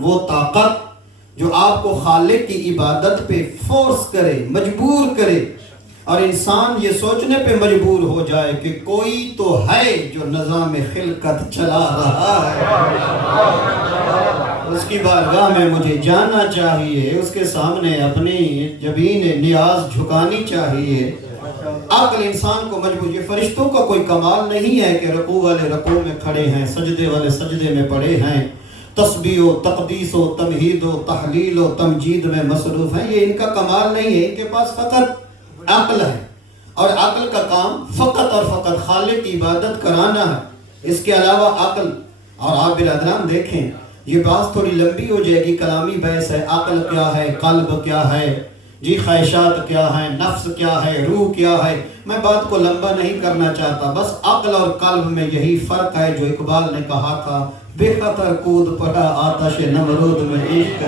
وہ طاقت جو آپ کو خالق کی عبادت پہ فورس کرے، مجبور کرے، اور انسان یہ سوچنے پہ مجبور ہو جائے کہ کوئی تو ہے جو نظام خلقت چلا رہا ہے، اس کی بارگاہ میں مجھے جانا چاہیے، اس کے سامنے اپنی جبین نیاز جھکانی چاہیے۔ عقل انسان کو مجبور، یہ فرشتوں کا کوئی کمال نہیں ہے کہ رکوع والے رکوع میں کھڑے ہیں، سجدے والے سجدے میں پڑے ہیں، تسبیح و تقدیس و تمہید و تحلیل و تمجید میں مصروف ہیں، یہ ان کا کمال نہیں ہے، ان کے پاس فقط عقل ہے، اور عقل کا کام فقط اور فقط خالق کی عبادت کرانا ہے، اس کے علاوہ عقل۔ اور آپ برادران دیکھیں، یہ بات تھوڑی لمبی ہو جائے گی، کلامی بحث ہے، عقل کیا ہے، قلب کیا ہے، جی خواہشات کیا ہے، نفس کیا ہے، روح کیا ہے، میں بات کو لمبا نہیں کرنا چاہتا، بس عقل اور قلب میں یہی فرق ہے جو اقبال نے کہا تھا، بے خطر کود پڑا آتش نمرود میں عشق،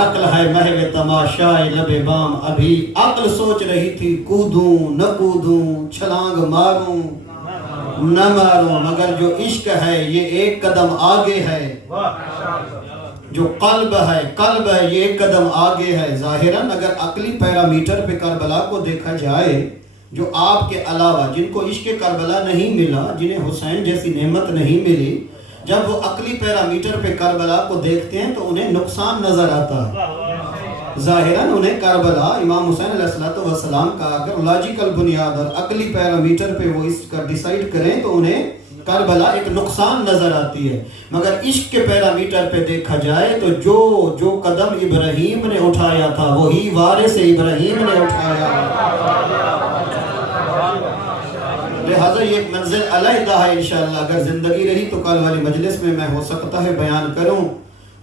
عقل ہے محو تماشائے لب بام، ابھی عقل سوچ رہی تھی کودوں نہ کودوں، چھلانگ ماروں نہ ماروں، مگر جو عشق ہے یہ ایک قدم آگے ہے، جو قلب ہے یہ ایک قدم آگے ہے۔ ظاہراً اگر عقلی پیرامیٹر پہ کربلا کو دیکھا جائے، جو آپ کے علاوہ جن کو عشق کربلا نہیں ملا، جنہیں حسین جیسی نعمت نہیں ملی، جب وہ عقلی پیرامیٹر پہ کربلا کو دیکھتے ہیں تو انہیں نقصان نظر آتا ہے۔ ظاہراً انہیں کربلا امام حسین علیہ السلام کا اگر لاجیکل بنیاد اور عقلی پیرامیٹر پہ وہ اس کا ڈیسائیڈ کریں تو انہیں کربلا ایک نقصان نظر آتی ہے، مگر عشق کے پیرامیٹر پہ دیکھا جائے تو جو قدم ابراہیم نے اٹھایا تھا وہی وارث ابراہیم نے اٹھایا، لہذا یہ ایک منزل علیحدہ ہے۔ انشاءاللہ اگر زندگی رہی تو کل والی مجلس میں ہو سکتا ہے بیان کروں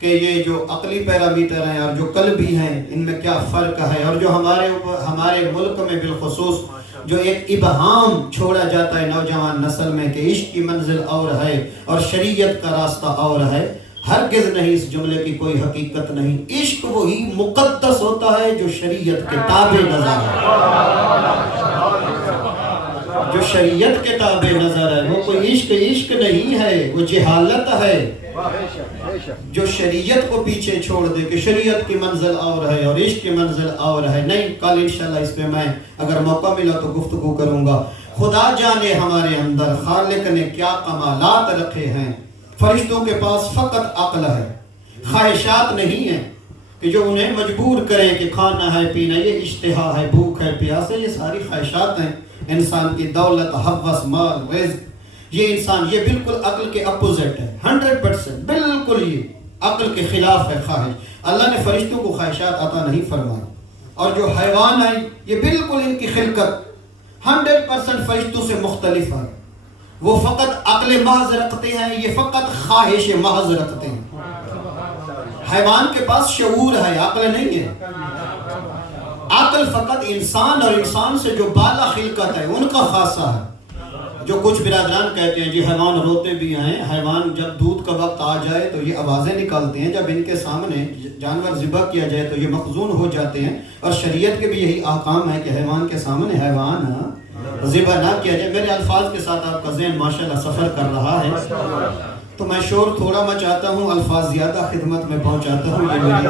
کہ یہ جو عقلی پیرامیٹر ہیں اور جو قلبی ہیں ان میں کیا فرق ہے، اور جو ہمارے ملک میں بالخصوص جو ایک ابہام چھوڑا جاتا ہے نوجوان نسل میں کہ عشق کی منزل اور ہے اور شریعت کا راستہ اور ہے، ہرگز نہیں، اس جملے کی کوئی حقیقت نہیں۔ عشق وہی مقدس ہوتا ہے جو شریعت کے تابع نظر ہے، جو شریعت کے تابع نظر ہے، وہ کوئی عشق نہیں ہے، وہ جہالت ہے جو شریعت کو پیچھے چھوڑ دے کہ شریعت کی منزل اور ہے اور عشق کی منزل اور ہے۔ نہیں، کل انشاءاللہ اس پہ میں اگر موقع ملا تو گفتگو کروں گا۔ خدا جانے ہمارے اندر خالق نے کیا کمالات رکھے ہیں۔ فرشتوں کے پاس فقط عقل ہے، خواہشات نہیں ہیں کہ جو انہیں مجبور کریں کہ کھانا ہے، پینا، یہ اشتہا ہے، بھوک ہے، پیاس ہے، یہ ساری خواہشات ہیں انسان کی، دولت، ہوس، مال، رزق، یہ انسان، یہ بالکل عقل کے اپوزٹ ہے، 100% بالکل یہ عقل کے خلاف ہے خواہش۔ اللہ نے فرشتوں کو خواہشات عطا نہیں فرمائی، اور جو حیوان ہیں یہ بالکل ان کی خلقت 100% فرشتوں سے مختلف ہے، وہ فقط عقل محض رکھتے ہیں، یہ فقط خواہش محض رکھتے ہیں۔ حیوان کے پاس شعور ہے، عقل نہیں ہے۔ عقل فقط انسان اور انسان سے جو بالا خلقت ہے ان کا خاصہ ہے۔ جو کچھ برادران کہتے ہیں جی حیوان روتے بھی ہیں، حیوان جب دودھ کا وقت آ جائے تو یہ آوازیں نکالتے ہیں، جب ان کے سامنے جانور ذبح کیا جائے تو یہ مخزون ہو جاتے ہیں، اور شریعت کے بھی یہی احکام ہے کہ حیوان کے سامنے حیوان ذبح نہ کیا جائے۔ میرے الفاظ کے ساتھ آپ کا ذہن ماشاءاللہ سفر کر رہا ہے، تو میں شور تھوڑا مچاتا ہوں، الفاظ زیادہ خدمت میں پہنچاتا ہوں، یہ میری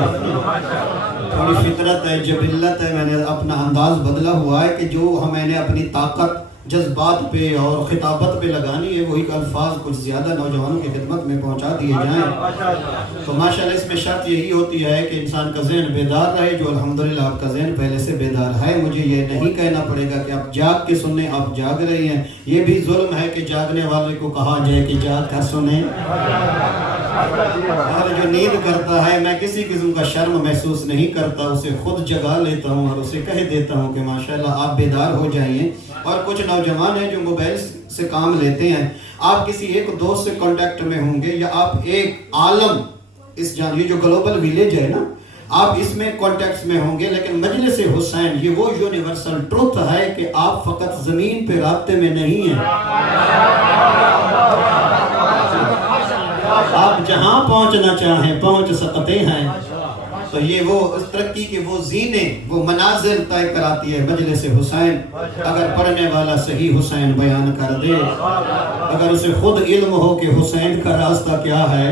تھوڑی فطرت ہے، جبلت ہے، میں نے اپنا انداز بدلا ہوا ہے کہ جو میں نے اپنی طاقت جذبات پہ اور خطابت پہ لگانی ہے وہی الفاظ کچھ زیادہ نوجوانوں کی خدمت میں پہنچا دیے جائیں۔ تو ماشاءاللہ اس میں شرط یہی ہوتی ہے کہ انسان کا ذہن بیدار رہے، جو الحمدللہ آپ کا ذہن پہلے سے بیدار ہے۔ مجھے یہ نہیں کہنا پڑے گا کہ آپ جاگ کے سنیں، آپ جاگ رہے ہیں، یہ بھی ظلم ہے کہ جاگنے والے کو کہا جائے کہ جاگ کر سنیں، اور جو نیند کرتا ہے میں کسی قسم کا شرم محسوس نہیں کرتا، اسے خود جگا لیتا ہوں اور اسے کہہ دیتا ہوں کہ ماشاءاللہ آپ بیدار ہو جائیں۔ اور کچھ نوجوان ہیں جو موبائل سے کام لیتے ہیں، آپ کسی ایک دوست سے کانٹیکٹ میں ہوں گے یا آپ ایک عالم اس یہ جو گلوبل ویلیج ہے نا، آپ اس میں کانٹیکٹس میں ہوں گے، لیکن مجلس حسین یہ وہ یونیورسل ٹروتھ ہے کہ آپ فقط زمین پہ رابطے میں نہیں ہیں، آپ جہاں پہنچنا چاہیں پہنچ سکتے ہیں۔ تو یہ وہ اس ترقی کے وہ زینے، وہ منازل طے کراتی ہے مجلس حسین۔ اگر پڑھنے والا صحیح حسین بیان کر دے، اگر اسے خود علم ہو کہ حسین کا راستہ کیا ہے،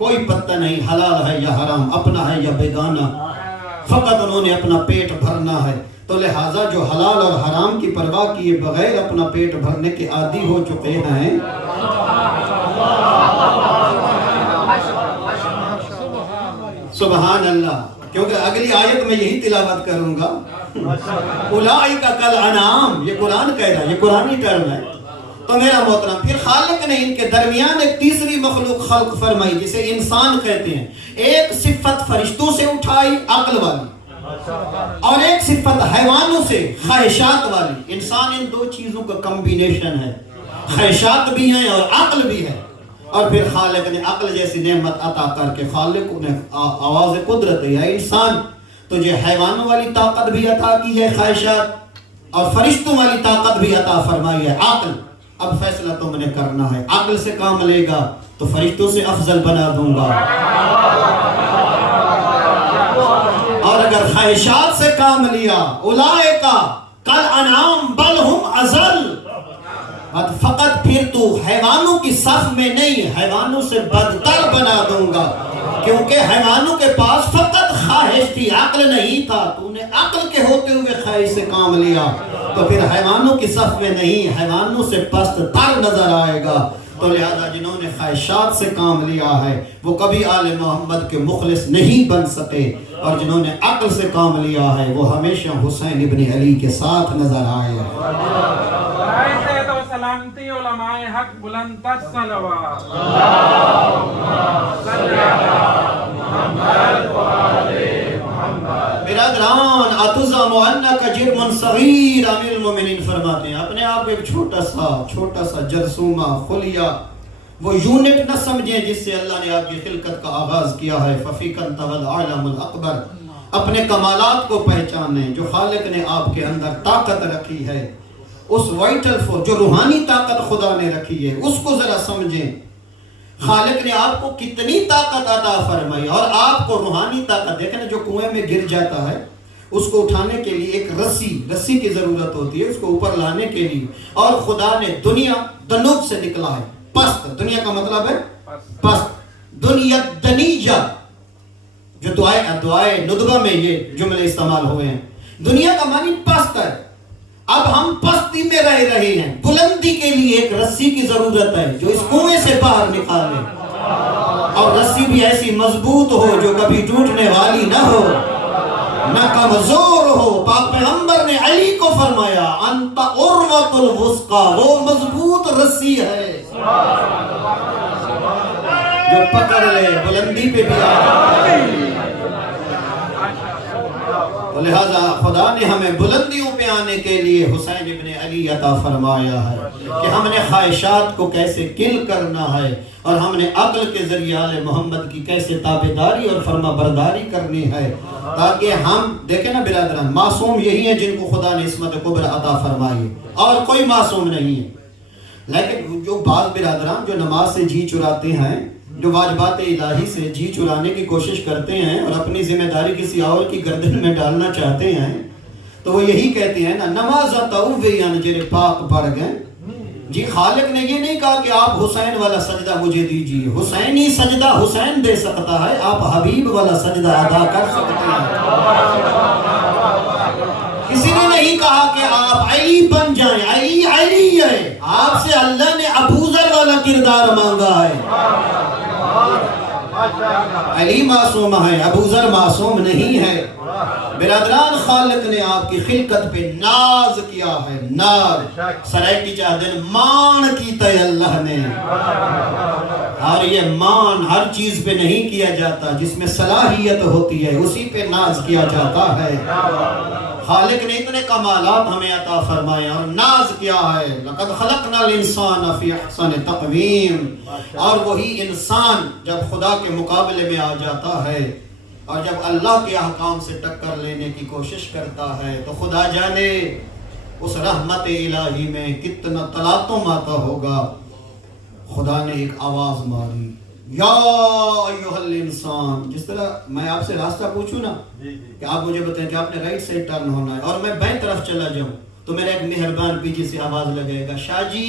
کوئی پتہ نہیں حلال ہے یا حرام، اپنا ہے یا بیگانہ، فقط انہوں نے اپنا پیٹ بھرنا ہے۔ تو لہٰذا جو حلال اور حرام کی پرواہ کیے بغیر اپنا پیٹ بھرنے کے عادی ہو چکے ہیں، سبحان اللہ، کیونکہ اگلی آیت میں یہی تلاوت کروں گا، اولئک کالانعام، یہ قرآن کہہ رہا ہے، یہ قرآنی ٹرم ہے۔ تو میرا محترم، پھر خالق نے ان کے درمیان ایک تیسری مخلوق خلق فرمائی جسے انسان کہتے ہیں۔ ایک صفت فرشتوں سے اٹھائی عقل والی، اور ایک صفت حیوانوں سے خواہشات والی۔ انسان ان دو چیزوں کا کمبینیشن ہے، خواہشات بھی ہیں اور عقل بھی ہے۔ اور پھر خالق نے عقل جیسی نعمت عطا کر کے خالق نے آواز قدرت ہے، انسان تجھے حیوانوں والی طاقت بھی عطا کی ہے، خواہشات، اور فرشتوں والی طاقت بھی عطا فرمائی ہے، عقل۔ اب فیصلہ تم نے کرنا ہے، عقل سے کام لے گا تو فرشتوں سے افضل بنا دوں گا، اور اگر خواہشات سے کام لیا، اولئک کالانعام بل ہم اضل، فقط پھر تو حیوانوں کی صف میں نہیں، حیوانوں سے بدتر بنا دوں گا، کیونکہ حیوانوں کے پاس فقط خواہش تھی، عقل نہیں تھا۔ تو نے عقل کے ہوتے ہوئے خواہش سے کام لیا تو پھر حیوانوں کی صف میں نہیں، حیوانوں سے پست تر نظر آئے گا۔ تو لہذا جنہوں نے خواہشات سے کام لیا ہے وہ کبھی آل محمد کے مخلص نہیں بن سکے، اور جنہوں نے عقل سے کام لیا ہے وہ ہمیشہ حسین ابن علی کے ساتھ نظر آئے ہیں۔ سلامتی علماء حق بلند تر صلوات۔ برادران، اتزعم انک جرم صغیر، امیر المومنین فرماتے ہیں اپنے آپ ایک چھوٹا سا جرثومہ خلیہ، وہ یونٹ نہ سمجھیں جس سے اللہ نے آپ کی خلقت کا آغاز کیا ہے۔ ففیک انت والعالم الاکبر، اپنے کمالات کو پہچانیں جو خالق نے آپ کے اندر طاقت رکھی ہے، اس وائٹل فورس جو روحانی طاقت خدا نے رکھی ہے اس کو ذرا سمجھیں۔ خالق نے آپ کو کتنی طاقت عطا فرمائی، اور آپ کو روحانی طاقت، دیکھیں جو کنویں میں گر جاتا ہے اس کو اٹھانے کے لیے ایک رسی کی ضرورت ہوتی ہے، اس کو اوپر لانے کے لیے، اور خدا نے دنیا دنوب سے نکلا ہے، پست، دنیا کا مطلب ہے پست، دنیا دنیجہ، جو دعائے ندبہ میں یہ جملے استعمال ہوئے ہیں، دنیا کا معنی پست ہے۔ اب ہم پستی میں رہ رہے ہیں، بلندی کے لیے ایک رسی کی ضرورت ہے جو اس کنویں سے باہر نکالے، اور رسی بھی ایسی مضبوط ہو جو کبھی ٹوٹنے والی نہ ہو، نہ کمزور ہو۔ پاک پیغمبر نے علی کو فرمایا انت عروۃ الوثقی، وہ مضبوط رسی ہے جو پکڑ لے بلندی پہ بھی آ۔ لہذا خدا نے ہمیں بلندیوں پہ آنے کے لیے حسین ابن علی عطا فرمایا ہے کہ ہم نے خواہشات کو کیسے کل کرنا ہے، اور ہم نے عقل کے ذریعے آل محمد کی کیسے تابعداری اور فرما برداری کرنی ہے، تاکہ ہم دیکھیں نا برادران، معصوم یہی ہیں جن کو خدا نے عصمت کبری عطا فرمائی، اور کوئی معصوم نہیں ہے۔ لیکن جو بعض برادران جو نماز سے جی چراتے ہیں، جو واجبات الہی سے جی چرانے کی کوشش کرتے ہیں اور اپنی ذمہ داری کسی اور کی گردن میں ڈالنا چاہتے ہیں، تو وہ یہی کہتے ہیں نا، نماز تویان جرے پاک پڑھ گئے۔ جی خالق نے یہ نہیں کہا کہ آپ حسین والا سجدہ مجھے دیجیے، حسینی سجدہ حسین دے سکتا ہے، آپ حبیب والا سجدہ ادا کر سکتے ہیں۔ کسی نے نہیں کہا کہ آپ علی بن جائیں، علی علی ہے، آپ سے اللہ نے ابوذر والا کردار مانگا ہے۔ علی معصوم ہے، ابوذر معصوم نہیں ہے۔ برادران، خالق نے آپ کی خلقت پہ ناز کیا ہے، ناز سرائے کی چاہدن مان کیتا ہے اللہ نے، اور یہ مان ہر چیز پہ نہیں کیا جاتا، جس میں صلاحیت ہوتی ہے اسی پہ ناز کیا جاتا ہے۔ خالق نے اتنے کمالات ہمیں عطا فرمائے اور ناز کیا ہے، لقد خلقنا الانسان فی احسن تقویم، اور وہی انسان جب خدا کے مقابلے میں آ جاتا ہے اور جب اللہ کے احکام سے ٹکر لینے کی کوشش کرتا ہے تو خدا جانے اس رحمت الہی میں کتنا تلاطم آتا ہوگا۔ خدا نے ایک آواز ماری، یا ایھا الانسان، جس طرح میں آپ سے راستہ پوچھوں نا کہ آپ مجھے بتائیں کہ آپ نے رائٹ سائڈ ٹرن ہونا ہے اور میں بائیں طرف چلا جاؤں تو میرا ایک مہربان پیچھے سے آواز لگے گا، شاہ جی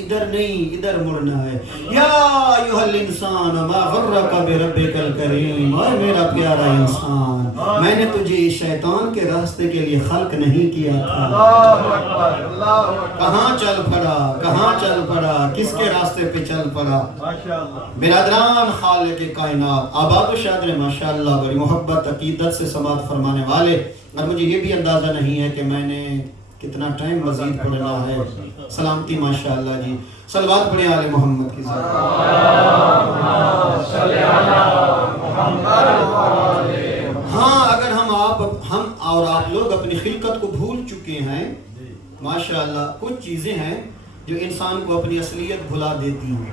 ادھر نہیں، ادھر مڑنا ہے۔ یا ایھا الانسان ما غرک بربک الکریم، اے میرا پیارا انسان، میں نے تجھے شیطان کے راستے کے لیے خلق نہیں کیا تھا۔ کہاں چل پڑا، کہاں چل پڑا، کس کے راستے پہ چل پڑا؟ برادران خالق کائنات، آباد و شادر ماشاءاللہ، بڑی محبت عقیدت سے سماعت فرمانے والے، اور مجھے یہ بھی اندازہ نہیں ہے کہ میں نے کتنا ٹائم مزید پڑھنا ہے۔ سلامتی ماشاءاللہ جی، صلوات پڑھیں آل محمد کی ذات۔ ہاں اگر ہم اور آپ لوگ اپنی خلقت کو بھول چکے ہیں، ماشاءاللہ کچھ چیزیں ہیں جو انسان کو اپنی اصلیت بھلا دیتی ہیں۔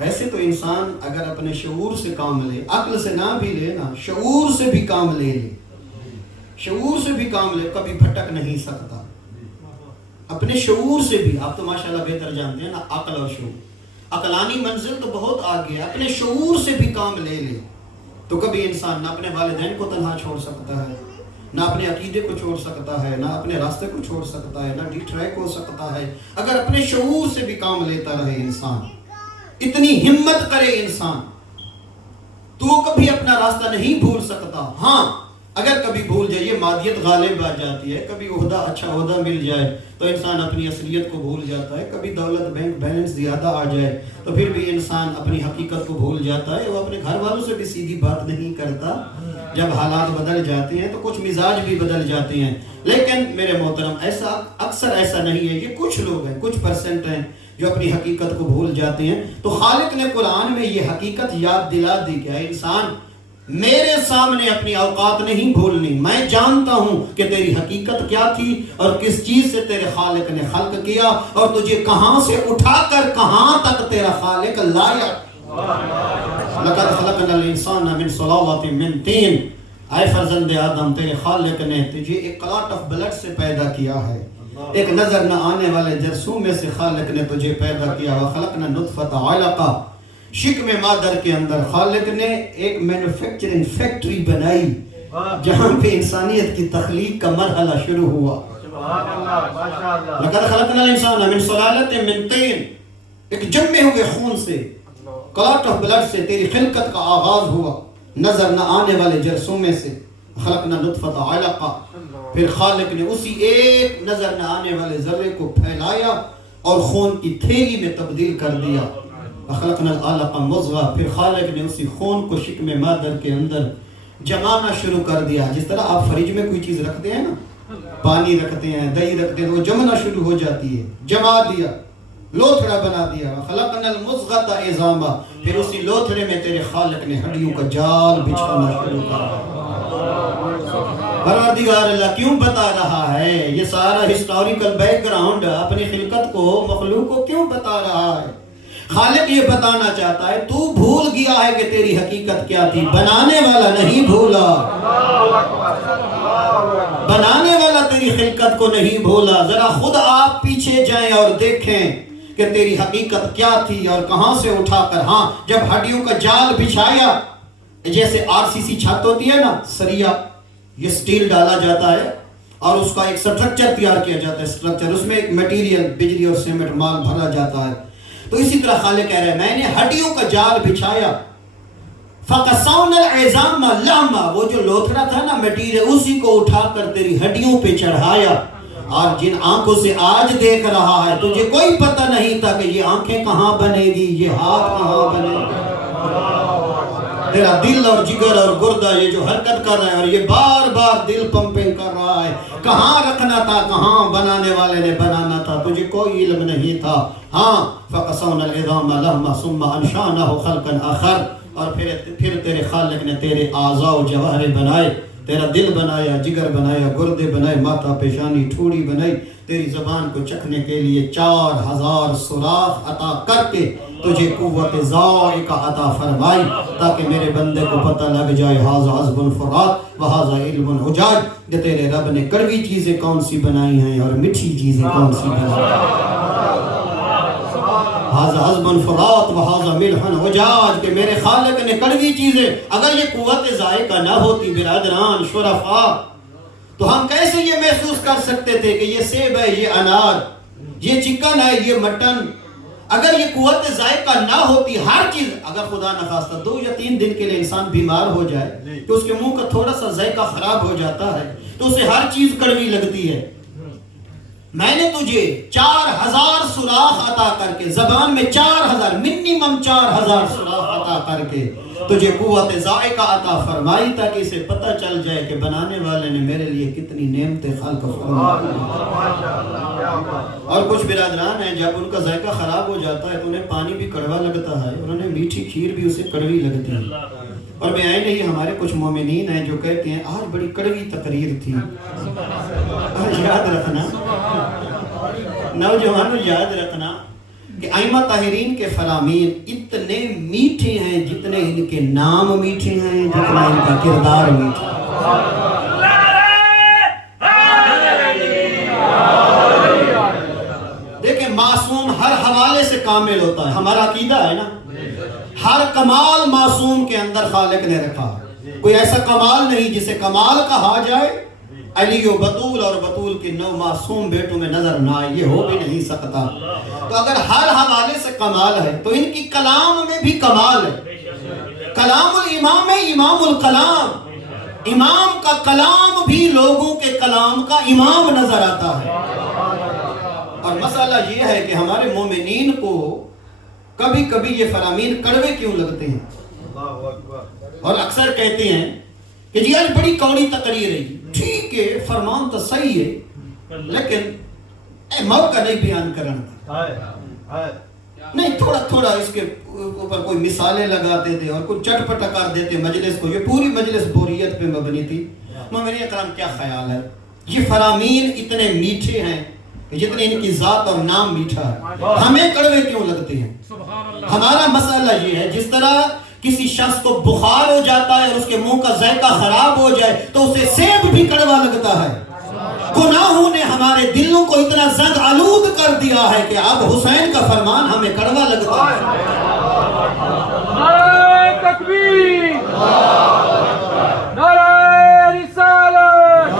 ویسے تو انسان اگر اپنے شعور سے کام لے، عقل سے نہ بھی لے نا، شعور سے بھی کام لے، شعور سے بھی کام لے، کبھی بھٹک نہیں سکتا۔ اپنے شعور سے بھی، آپ تو ماشاءاللہ بہتر جانتے ہیں نا عقل اور شعور، عقلانی منزل تو بہت آگے ہے، اپنے شعور سے بھی کام لے تو کبھی انسان نہ اپنے والدین کو تنہا چھوڑ سکتا ہے، نہ اپنے عقیدے کو چھوڑ سکتا ہے، نہ اپنے راستے کو چھوڑ سکتا ہے، نہ ڈی ٹریک ہو سکتا ہے، اگر اپنے شعور سے بھی کام لیتا رہے انسان، اتنی ہمت کرے انسان، تو وہ کبھی اپنا راستہ نہیں بھول سکتا۔ ہاں اگر کبھی بھول جائے، مادیت غالب آ جاتی ہے، کبھی عہدہ اچھا عہدہ مل جائے تو انسان اپنی اصلیت کو بھول جاتا ہے، کبھی دولت بینک بیلنس زیادہ آ جائے تو پھر بھی انسان اپنی حقیقت کو بھول جاتا ہے، وہ اپنے گھر والوں سے بھی سیدھی بات نہیں کرتا۔ جب حالات بدل جاتے ہیں تو کچھ مزاج بھی بدل جاتے ہیں، لیکن میرے محترم ایسا اکثر ایسا نہیں ہے، یہ کچھ لوگ ہیں، کچھ پرسنٹ ہیں جو اپنی حقیقت کو بھول جاتے ہیں۔ تو خالق نے قرآن میں یہ حقیقت یاد دلا دی کہ انسان میرے سامنے اپنی اوقات نہیں بھولنی، میں جانتا ہوں کہ تیری حقیقت کیا تھی اور کس چیز سے تیرے خالق نے خلق کیا اور تجھے کہاں سے اٹھا کر کہاں تک تیرا خالق لایا۔ لَقَدْ خَلَقْنَا الْإِنسَانَ مِنْ صَلَاصَةٍ مِنْ طِينٍ، اے فرزند آدم تیرے خالق نے تجھے ایک کلاٹ آف بلڈ سے پیدا کیا ہے، ایک نظر نہ آنے والے جرثوم میں سے خالق نے تجھے پیدا کیا۔ وَخَلَقْنَا النُّطْفَةَ عَلَقَةً، شکم مادر کے اندر خالق نے ایک مینوفیکچرنگ فیکٹری بنائی جہاں پہ انسانیت کی تخلیق کا مرحلہ شروع ہوا۔ لَقَدْ خَلَقْنَا الْإِنسَانَ مِنْ صَلَالَةٍ مِنْ طِينٍ، ایک جمے ہوئے خون سے، کلاٹ آف بلڈ سے تیری خلقت کا آغاز ہوا، نظر نہ آنے والے جرثومے سے۔ خَلَقْنَا النُّطْفَةَ عَلَقَةً، پھر خالق نے اسی ایک نظر نہ آنے والے ذرے کو پھیلایا اور خون کی تھیلی میں تبدیل کر دیا۔ خلقنا العلق مضغہ، پھر خالق نے اسی خون کو شکم مادر کے اندر جمانا شروع کر دیا۔ جس طرح آپ فریج میں کوئی چیز رکھتے ہیں نا، پانی رکھتے ہیں، دہی رکھتے ہیں، وہ جمنا شروع ہو جاتی ہے، جما دیا، لوتھڑا بنا دیا۔ خلقنا المضغۃ عظاما، پھر اسی لوتھڑے میں تیرے خالق نے ہڈیوں کا جال بچھانا شروع کر دیا۔ پروردگار اللہ کیوں بتا رہا ہے یہ سارا ہسٹوریکل بیک گراؤنڈ اپنی خلقت کو، مخلوق کو کیوں بتا رہا ہے؟ خالق یہ بتانا چاہتا ہے تو بھول گیا ہے کہ تیری حقیقت کیا تھی، بنانے والا نہیں بھولا، بنانے والا تیری خلقت کو نہیں بھولا۔ ذرا خود آپ پیچھے جائیں اور دیکھیں کہ تیری حقیقت کیا تھی اور کہاں سے اٹھا کر، ہاں جب ہڈیوں کا جال بچھایا، جیسے RCC چھت ہوتی ہے نا، سریا، یہ سٹیل ڈالا جاتا ہے اور اس کا ایک سٹرکچر تیار کیا جاتا ہے، سٹرکچر، اس میں ایک میٹیریل بجلی اور سیمنٹ مال بھرا جاتا ہے۔ تو اسی طرح خالق کہہ رہے ہیں میں نے ہڈیوں کا جال بچھایا، فَقَسَوْنَا الْعِظَامَ لَحْمًا، وہ جو لوتھڑا تھا نا میٹیریل، اسی کو اٹھا کر تیری ہڈیوں پہ چڑھایا۔ اور جن آنکھوں سے آج دیکھ رہا ہے تجھے کوئی پتہ نہیں تھا کہ یہ آنکھیں کہاں بنے گی، یہ ہاتھ کہاں بنے گی۔ تیرا دل اور جگر اور گردہ یہ جو حرکت کر رہا ہے اور یہ بار بار دل پمپنگ کر رہا ہے، کہاں رکھنا تھا، کہاں بنانے والے نے بنانا تھا، تجھے کوئی علم نہیں تھا۔ ہاں فَقَسَوْنَا الْعِظَامَ لَحْمًا ثُمَّ أَنشَأْنَاهُ خَلْقًا آخَرَ، اور پھر تیرے خالق نے تیرے اعضاء و جواہر بنائے، تیرا دل بنایا، جگر بنایا، گردے بنائے، ماتھا، پیشانی، ٹھوڑی بنائی، تیری زبان کو چکھنے کے لیے 4000 سوراخ عطا کر کے تجھے قوت ذائقہ عطا فرمائی تاکہ میرے بندے کو پتہ لگ جائے ھذا عذب فرات وھذا علم حجاج، کہ تیرے رب نے کڑوی چیزیں کون سی بنائی ہیں اور میٹھی چیزیں کون سی بنائی ہیں۔ ھذا عذب فرات وھذا ملح حجاج، کہ میرے خالق نے کڑوی چیزیں، اگر یہ قوت ذائقہ نہ ہوتی برادران شرفاء، تو ہم کیسے یہ محسوس کر سکتے تھے کہ یہ سیب ہے، یہ انار، یہ چکن ہے، یہ مٹن؟ اگر یہ قوت ذائقہ نہ ہوتی، ہر چیز اگر خدا نخواستہ 2 یا 3 دن کے لیے انسان بیمار ہو جائے تو اس کے منہ کا تھوڑا سا ذائقہ خراب ہو جاتا ہے تو اسے ہر چیز کڑوی لگتی ہے۔ میں نے تجھے 4000 سوراخ عطا کر کے، زبان میں 4000 منیمم 4000 سوراخ عطا کر کے تجھے قوت ذائقہ عطا فرمائی تاکہ اسے پتہ چل جائے کہ بنانے والے نے میرے لیے کتنی نعمتیں خلق فرمائی۔ اور کچھ برادران ہیں جب ان کا ذائقہ خراب ہو جاتا ہے تو انہیں پانی بھی کڑوا لگتا ہے، انہوں نے میٹھی کھیر بھی اسے کڑوی لگتی ہے۔ اور میں آئے نہیں، ہمارے کچھ مومنین ہیں جو کہتے ہیں آج بڑی کڑوی تقریر تھی۔ یاد رکھنا نوجوانوں، یاد رکھنا کہ ائمہ طاہرین کے فرامین اتنے میٹھے ہیں جتنے ان کے نام میٹھے ہیں، جتنا ان کا کردار میٹھا ہے۔ دیکھیں معصوم ہر حوالے سے کامل ہوتا ہے، ہمارا عقیدہ ہے نا، ہر کمال معصوم کے اندر خالق نے رکھا ہے۔ کوئی ایسا کمال نہیں جسے کمال کہا جائے علی و بطول اور بطول کے 9 معصوم بیٹوں میں نظر نہ آئے، یہ ہو بھی نہیں سکتا۔ تو اگر ہر حوالے سے کمال ہے تو ان کی کلام میں بھی کمال ہے۔ کلام الامام ہے، امام الکلام، امام کا کلام بھی لوگوں کے کلام کا امام نظر آتا ہے۔ اور مسئلہ یہ ہے کہ ہمارے مومنین کو کبھی کبھی یہ فرامین کڑوے کیوں لگتے ہیں، اور اکثر کہتے ہیں کہ جی آج بڑی کوڑی تقریر ہے۔ ٹھیک ہے، فرمان تو صحیح ہے لیکن موقع نہیں بیان کرنا، نہیں تھوڑا تھوڑا اس کے اوپر کوئی مثالیں لگاتے تھے اور کوئی چٹپٹا کر دیتے مجلس کو۔ یہ پوری مجلس بوریت پہ مبنی تھی۔ مومنین اکرام کیا خیال ہے؟ یہ فرامین اتنے میٹھے ہیں جتنے ان کی ذات اور نام میٹھا ہے، ہمیں کڑوے کیوں لگتے ہیں؟ ہمارا مسئلہ یہ ہے جس طرح کسی شخص کو بخار ہو جاتا ہے اور اس کے منہ کا ذائقہ خراب ہو جائے تو اسے سیب بھی کڑوا لگتا ہے، گناہوں نے ہمارے دلوں کو اتنا زنگ آلود کر دیا ہے کہ اب حسین کا فرمان ہمیں کڑوا لگتا ہے۔ نعرہ تکبیر، نعرہ رسالت،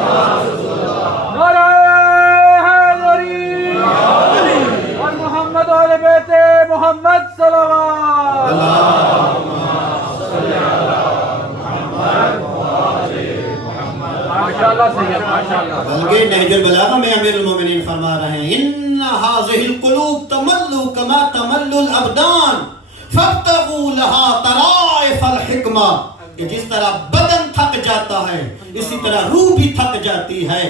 نعرہ حیدری، اور محمد و اہل بیت محمد صلوات۔ بلکہ نہج البلاغہ میں امیر المومنین فرما رہے ہیں ان هذه القلوب تمل كما تمل الابدان فابتغوا لها طرائف الحکمہ، کہ جس طرح بدن تھک جاتا ہے اسی طرح روح بھی تھک جاتی ہے۔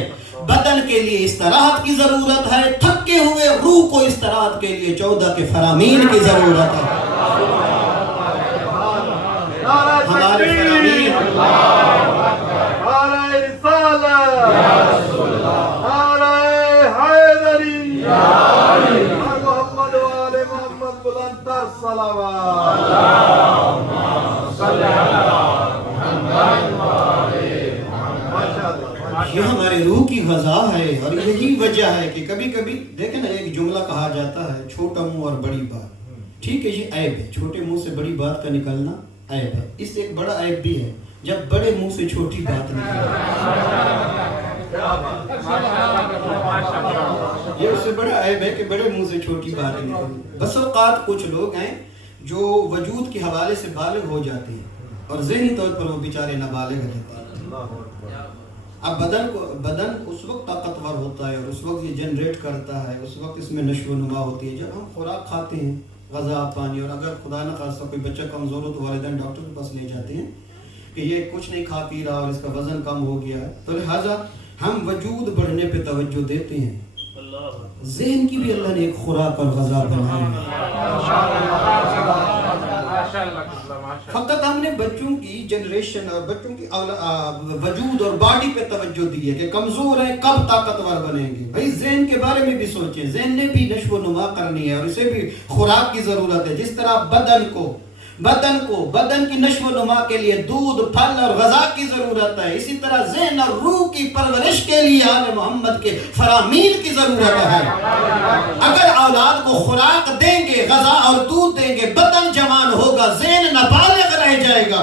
بدن کے لیے استراحت کی ضرورت ہے، تھکے ہوئے روح کو استراحت کے لیے 14 کے فرامین کی ضرورت ہے۔ ہمارے فرامین، نعرہ رسالت، نعرہ حیدری، محمد و آل محمد بلند تر صلوات۔ یہ ہمارے روح کی غذا ہے اور یہی وجہ ہے کہ کبھی کبھی دیکھیں نا، ایک جملہ کہا جاتا ہے چھوٹا منہ اور بڑی بات۔ ٹھیک ہے، یہ عیب ہے، چھوٹے منہ سے بڑی بات کا نکلنا عیب ہے۔ اس سے ایک بڑا عیب بھی ہے جب بڑے منہ سے چھوٹی بات نکلے، یہ اس سے بڑا عیب ہے کہ بڑے منہ سے چھوٹی بات نکلے۔ بس اوقات کچھ لوگ ہیں جو وجود کے حوالے سے بالغ ہو جاتے ہیں اور ذہنی طور پر وہ بیچارے نابالغ رہتے ہیں۔ اب بدن اس وقت طاقتور ہوتا ہے اور اس وقت یہ جنریٹ کرتا ہے، اس وقت اس میں نشو و نما ہوتی ہے جب ہم خوراک کھاتے ہیں، غذا پانی، اور اگر خدا نہ خواستہ کوئی بچہ کمزور ہو تو والدین ڈاکٹر کے پاس لے جاتے ہیں کہ یہ کچھ نہیں کھا پی رہا اور اس کا وزن کم ہو گیا ہے، تو لہٰذا ہم وجود بڑھنے پہ توجہ دیتے ہیں۔ ذہن کی بھی اللہ نے ایک خوراک اور غذا بنائی ہے، فقط ہم نے بچوں کی جنریشن اور بچوں کی وجود اور باڈی پہ توجہ دی ہے کہ کمزور ہیں کب طاقتور بنیں گے۔ بھائی ذہن کے بارے میں بھی سوچیں، ذہن نے بھی نشو و نما کرنی ہے اور اسے بھی خوراک کی ضرورت ہے۔ جس طرح بدن کی نشو و نما کے لیے دودھ، پھل اور غذا کی ضرورت ہے، اسی طرح ذہن اور روح کی پرورش کے لیے آل محمد کے فرامین کی ضرورت ہے۔ اگر اولاد کو خوراک دیں گے، غذا اور دودھ دیں گے، بدن جوان ہوگا، ذہن نابالغ رہ جائے گا۔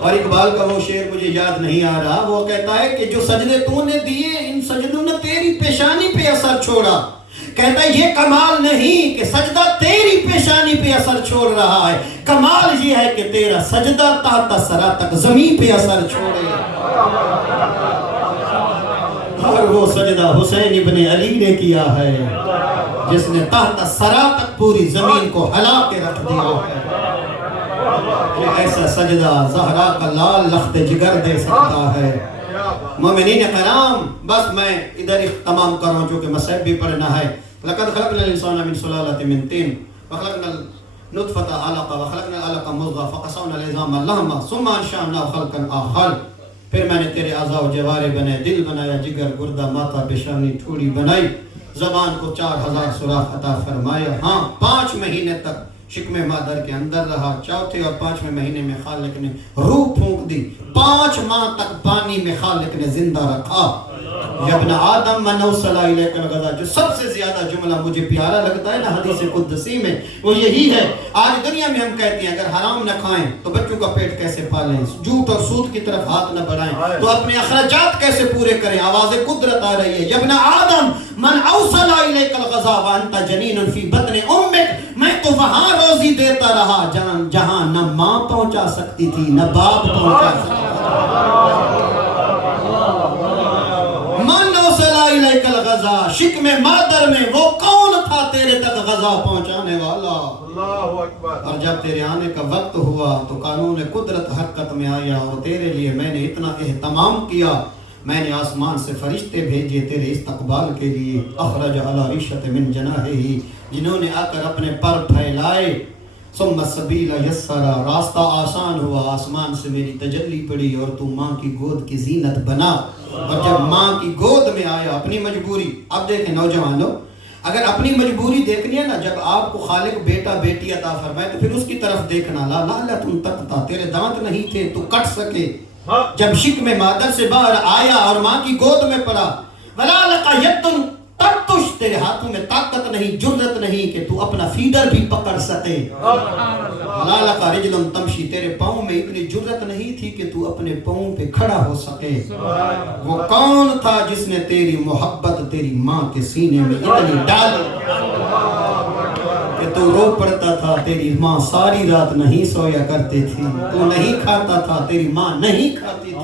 اور اقبال کا وہ شعر مجھے یاد نہیں آ رہا، وہ کہتا ہے کہ جو سجدے تو نے دیے ان سجدوں نے تیری پیشانی پہ اثر چھوڑا. کہتا ہے یہ کمال نہیں کہ سجدہ تیری پیشانی پہ اثر چھوڑ رہا ہے، کمال یہ ہے کہ تیرا سجدہ تحت سرا تک زمین پہ اثر چھوڑے. اور وہ سجدہ حسین ابن علی نے کیا ہے جس نے تحت سرا تک پوری زمین کو ہلا کے رکھ دیا ہے. ایسا سجدہ زہرا کا لال لخت جگر دے سکتا ہے. مومنین کرام، بس میں ادھر اختتام کروں چونکہ مسائب بھی پڑھنا ہے. لقد خلقنا الانسان من سلالة من طین وخلقنا النطفة علقة وخلقنا العلقة مضغة فقسونا العظام لحما ثم انشأناه خلقا آخر. پھر میں نے تیرے اعضاء و جوارے بنائے، دل بنایا، جگر، گردہ، ماتھا، پیشانی، ٹھوڑی بنائی، زبان کو 4000 سوراخ عطا فرمایا. ہاں 5 مہینے تک شکم مادر کے اندر رہا، چوتھے اور 5ویں مہینے میں خالق نے روح پھونک دی، 5 ماہ تک پانی میں خالق نے زندہ رکھا. یا ابن آدم من اوصل الیک الغذا، جو سب سے زیادہ جملہ مجھے پیارا لگتا ہے نا حدیث قدسی میں، وہ یہی ہے. آج دنیا میں ہم کہتے ہیں اگر حرام نہ کھائیں تو بچوں کا پیٹ کیسے پالیں، جھوٹ اور سود کی طرف ہاتھ نہ بڑھائیں تو اپنے اخراجات کیسے پورے کریں. آواز قدرت آ رہی ہے، یا ابن آدم من اوصل الیک الغذا وانت جنین فی بطن امک، میں تو وہاں روزی دیتا رہا جہاں نہ ماں پہنچا سکتی تھی نہ باپ پہنچا سکتا تھا. من اوصل الیک الغذا، شکم مادر میں وہ کون تھا تیرے تک غذا پہنچانے والا. اللہ اکبر. اور جب تیرے آنے کا وقت ہوا تو قانون قدرت حرکت میں آیا اور تیرے لیے میں نے اتنا اہتمام کیا، میں نے آسمان سے فرشتے بھیجے تیرے استقبال کے لیے. اخرج علی ریشۃ من جناحہ، جنہوں نے آ کر اپنے پر پھیلائے. ثم السبیل یسرا، راستہ آسان ہوا، آسمان سے میری تجلی پڑی اور تو ماں کی گود کی زینت بنا. اور جب ماں کی گود میں آیا اپنی مجبوری، اب دیکھیں نوجوانوں، اگر اپنی مجبوری دیکھنی ہے نا، جب آپ کو خالق بیٹا بیٹی عطا فرمائے تو پھر اس کی طرف دیکھنا. لا لعلۃ تقطع، تیرے دانت نہیں تھے تو کٹ سکے. جب شکم مادر سے باہر آیا اور ماں کی گود میں پڑا، ولا لک ید تبطش، تیرے ہاتھوں میں طاقت نہیں، جرت نہیں کہ تو اپنا فیڈر بھی پکڑ سکے. ولا لک رجل تمشی، تیرے پاؤں میں اتنی جرت نہیں تھی کہ تو اپنے پاؤں پہ کھڑا ہو سکے. وہ کون تھا جس نے تیری محبت تیری ماں کے سینے میں اتنی ڈالی کہ تو رو پڑتا تھا. تیری ماں ساری رات نہیں سویا کرتی تھی، تو نہیں کھاتا تھا، تیری ماں نہیں کھاتی تھی.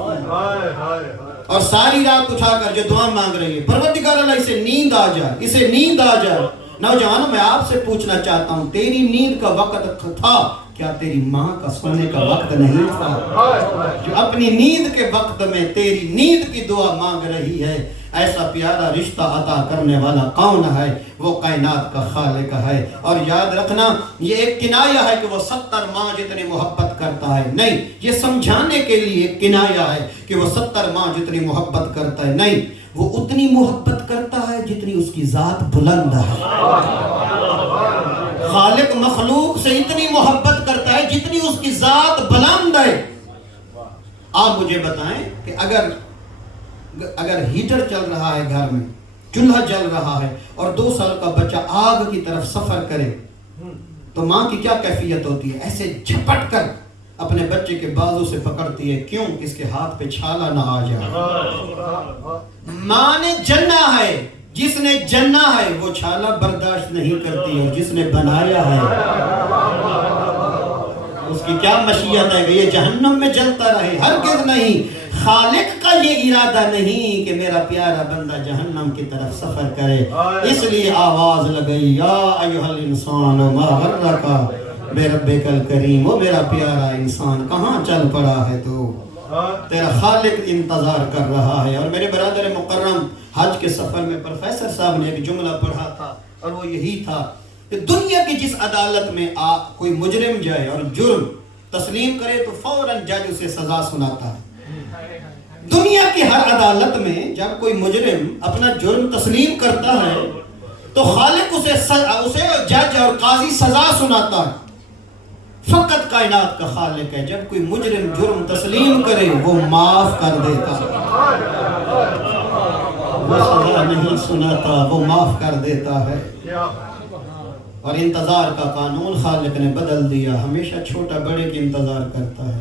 اور ساری رات اٹھا کر جو دعا مانگ رہی ہے، پروردگار اللہ اسے نیند آ جائے، اسے نیند آ جائے. نوجوانوں میں آپ سے پوچھنا چاہتا ہوں، تیری نیند کا وقت تھا کیا تیری ماں کا سونے کا وقت نہیں تھا؟ جو اپنی نیند کے وقت میں تیری نیند کی دعا مانگ رہی ہے، ایسا پیارا رشتہ عطا کرنے والا کون ہے؟ وہ کائنات کا خالق ہے. اور یاد رکھنا یہ ایک کنایہ ہے کہ وہ 70 ماں جتنی محبت کرتا ہے، نہیں، یہ سمجھانے کے لیے ایک کنایہ ہے کہ وہ 70 ماں جتنی محبت کرتا ہے، نہیں، وہ اتنی محبت کرتا ہے جتنی اس کی ذات بلند ہے. خالق مخلوق سے اتنی محبت کرتا ہے جتنی اس کی ذات بلند ہے. آپ مجھے بتائیں کہ اگر ہیٹر چل رہا ہے گھر میں، چولہا جل رہا ہے اور 2 سال کا بچہ آگ کی طرف سفر کرے تو ماں کی کیا کیفیت ہوتی ہے؟ ایسے جھپٹ کر اپنے بچے کے بازو سے پکڑتی ہے، کیوں؟ اس کے ہاتھ پہ چھالا نہ آ جائے. ماں نے جننا ہے، جس نے جننا ہے وہ چھالا برداشت نہیں کرتی، اور جس نے بنایا ہے اس کی کیا مشیت ہے کہ یہ جہنم میں جلتا رہے؟ ہرگز نہیں. خالق کا یہ ارادہ نہیں کہ میرا پیارا بندہ جہنم کی طرف سفر کرے. اس لیے آواز لگئی، یا ایھا الانسان ما غرک بربک الکریم، وہ میرا پیارا انسان کہاں چل پڑا ہے تو؟ تیرا خالق انتظار کر رہا ہے. اور میرے برادر مکرم، حج کے سفر میں پروفیسر صاحب نے ایک جملہ پڑھا تھا اور وہ یہی تھا کہ دنیا کی جس عدالت میں کوئی مجرم جائے اور جرم تسلیم کرے تو فوراً جج اسے سزا سناتا ہے. دنیا کی ہر عدالت میں جب کوئی مجرم اپنا جرم تسلیم کرتا ہے تو خالق اسے جج اور قاضی سزا سناتا ہے. فقط کائنات کا خالق ہے جب کوئی مجرم جرم تسلیم کرے وہ معاف کر دیتا ہے، وہ سزا نہیں سناتا، وہ معاف کر دیتا ہے. اور انتظار کا قانون خالق نے بدل دیا، ہمیشہ چھوٹا بڑے کی انتظار کرتا ہے.